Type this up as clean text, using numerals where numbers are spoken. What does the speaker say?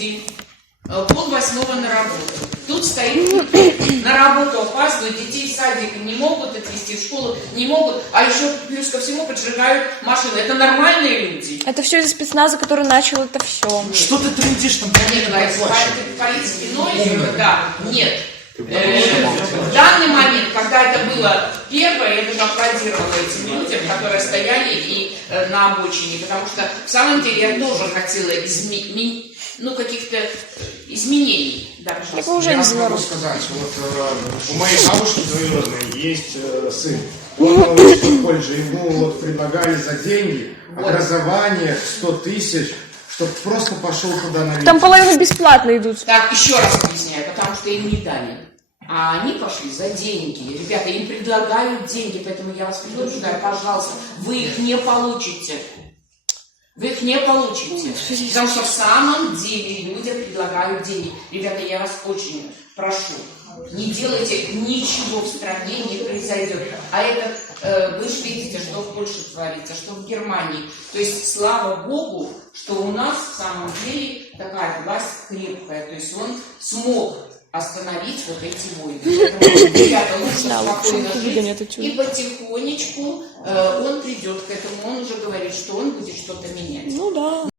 люди, 7:30 на работу. Тут стоит на работу, опаздывают, детей в садик не могут отвезти, в школу не могут, а еще плюс ко всему поджигают машины. Это нормальные люди. Это все из-за спецназа, который начал это все. Что ты трындишь там? Нет, парить спиной, да, нет. В данный момент, когда это было первое, я даже аплодировала этим людям, которые стояли и на обочине, потому что в самом деле я тоже хотела каких-то изменений. Да, Я уже не знаю. Могу сказать, вот у моей бабушки двоюродной есть сын. Он учится в колледже, ему вот предлагали за деньги образование 100 тысяч, чтобы просто пошел туда на видео. Там половина бесплатно идут. Так, еще раз объясняю, потому что им не дали. А они пошли за деньги. Ребята, им предлагают деньги, поэтому я вас предупреждаю, пожалуйста, вы их не получите. Вы их не получите. Потому что в самом деле людям предлагают деньги. Ребята, я вас очень прошу, не делайте ничего в стране, не произойдет. А это, вы же видите, что в Польше творится, что в Германии. То есть, слава Богу, что у нас в самом деле такая власть крепкая. То есть он смог остановить вот эти войны. Поэтому, ребята, лучше спокойно жить. И потихонечку он придет к этому. Он уже говорит, что он будет что-то менять. Ну да.